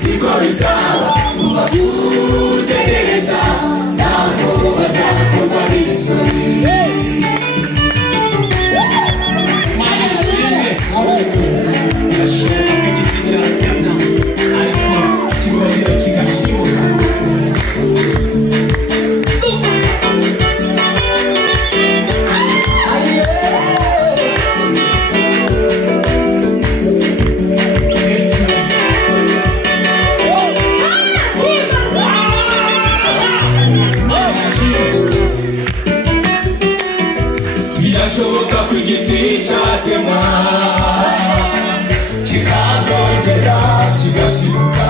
siko bizaba kuva gutegereza ntabwo bazakorwa n'isoni birashoboka ko igiti cyatemwa ariko kikongera kigashibuka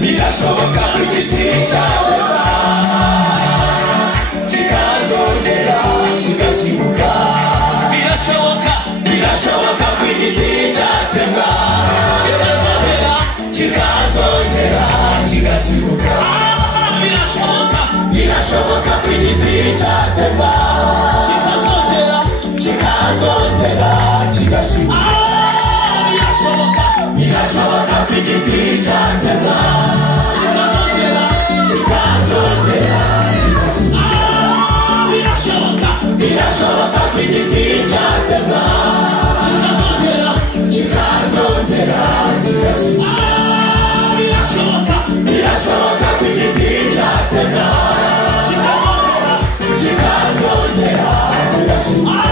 birashoboka ko igiti cyatemwa kikazongera kigashibuka birashoboka ko igiti cyatemwa kikazongera kigashibuka birashoboka ko igiti cyatemwa kikazongera kigashibuka birashoboka ko igiti cyatemwa kikazongera kigashibuka birashoboka ko igiti cyatemwa kikazongera kigashibuka birashoboka ko igiti cyatemwa kikazongera kigashibuka birashoboka ko igiti cyatemwa kikazongera kigashibuka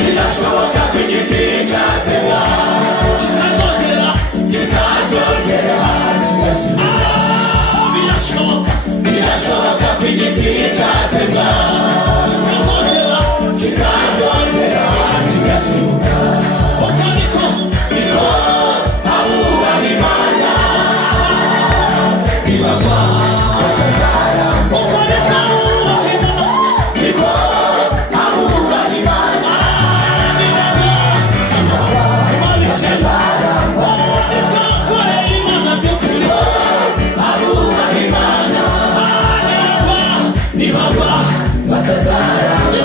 birashoboka ko igiti cyatemwa kikazongera kigashibuka birashoboka ko igiti cyatemwa kikazongera kigashibuka niko abubaha Imana nibagwa batazaramba niko abubaha Imana nibagwa batazaramba niko abubaha Imana nibagwa batazaramba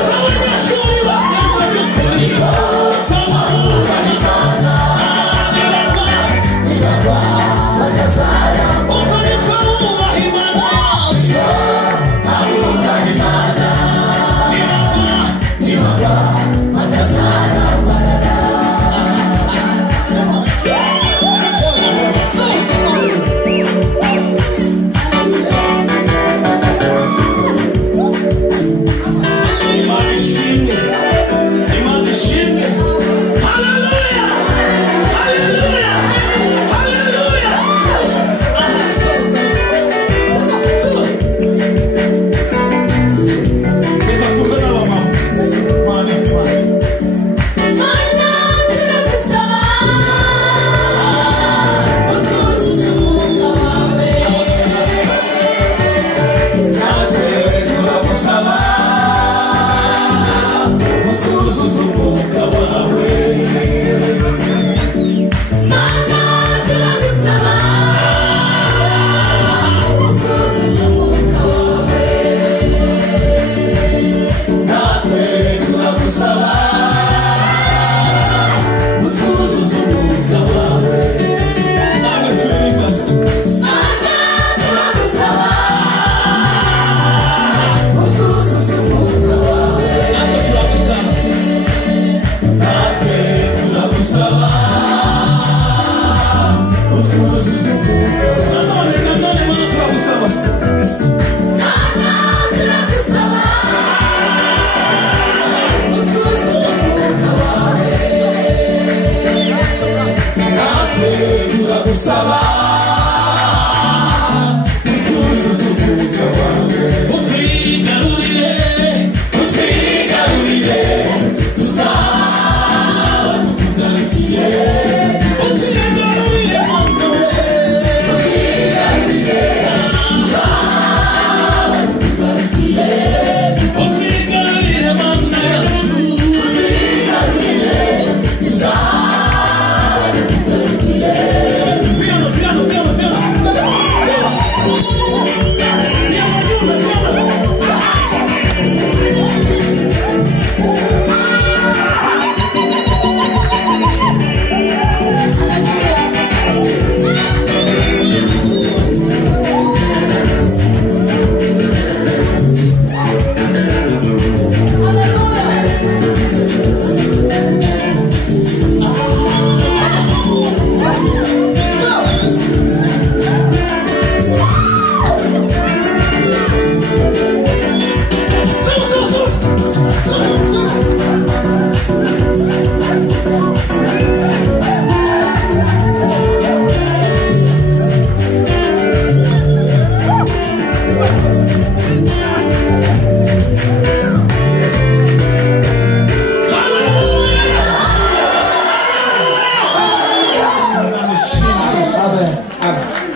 Amen. Amen.